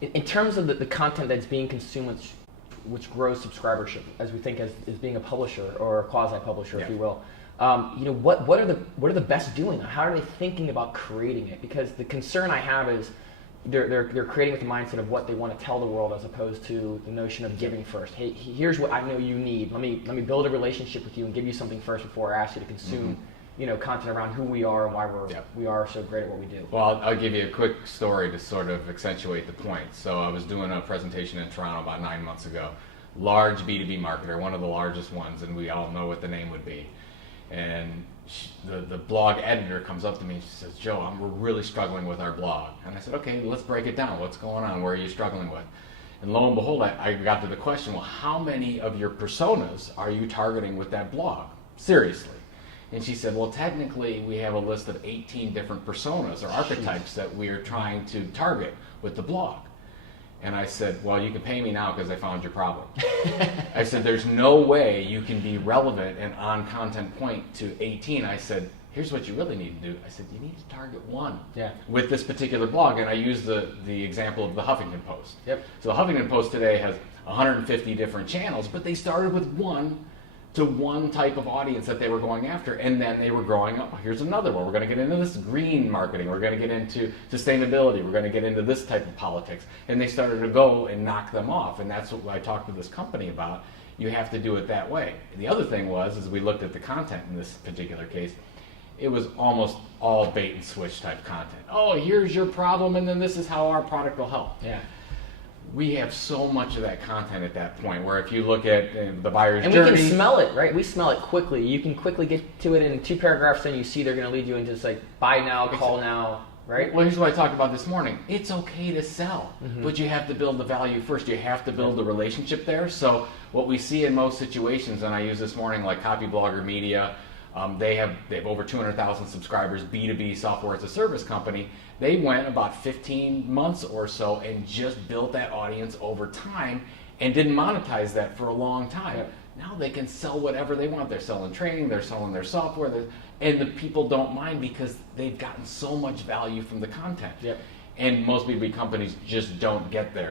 in terms of the content that's being consumed, which grows subscribership, as we think as being a publisher or a quasi-publisher, if you will. What are the best doing? How are they thinking about creating it? Because the concern I have is they're creating with the mindset of what they want to tell the world, as opposed to the notion of giving first. Hey, here's what I know you need. Let me build a relationship with you and give you something first before I ask you to consume content around who we are and why we are so great at what we do. Well, I'll give you a quick story to sort of accentuate the point. So I was doing a presentation in Toronto about 9 months ago. Large B2B marketer, one of the largest ones, and we all know what the name would be. And the blog editor comes up to me and she says, Joe, we're really struggling with our blog. And I said, okay, let's break it down. What's going on? Where are you struggling with? And lo and behold, I got to the question, well, how many of your personas are you targeting with that blog? Seriously. And she said, well, technically we have a list of 18 different personas or archetypes that we are trying to target with the blog. And I said, well, you can pay me now because I found your problem. I said, there's no way you can be relevant and on content point to 18. I said, here's what you really need to do. I said, you need to target one with this particular blog. And I used the example of the Huffington Post. Yep. So the Huffington Post today has 150 different channels, but they started with one type of audience that they were going after, and then they were growing up. Here's another one. We're going to get into this green marketing. We're going to get into sustainability. We're going to get into this type of politics. And they started to go and knock them off, and that's what I talked to this company about. You have to do it that way. And the other thing was, as we looked at the content in this particular case, it was almost all bait and switch type content. Oh, here's your problem, and then this is how our product will help. Yeah. We have so much of that content at that point, where if you look at the buyer's journey... And we can smell it, right? We smell it quickly. You can quickly get to it in 2 paragraphs, then you see they're going to lead you into just like, buy now, call now, right? Well, here's what I talked about this morning. It's okay to sell, but you have to build the value first. You have to build the relationship there. So what we see in most situations, and I use this morning like Copyblogger Media, they have over 200,000 subscribers, B2B software as a service company. They went about 15 months or so and just built that audience over time and didn't monetize that for a long time. Yep. Now they can sell whatever they want. They're selling training, they're selling their software, and the people don't mind because they've gotten so much value from the content. Yep. And most B2B companies just don't get there.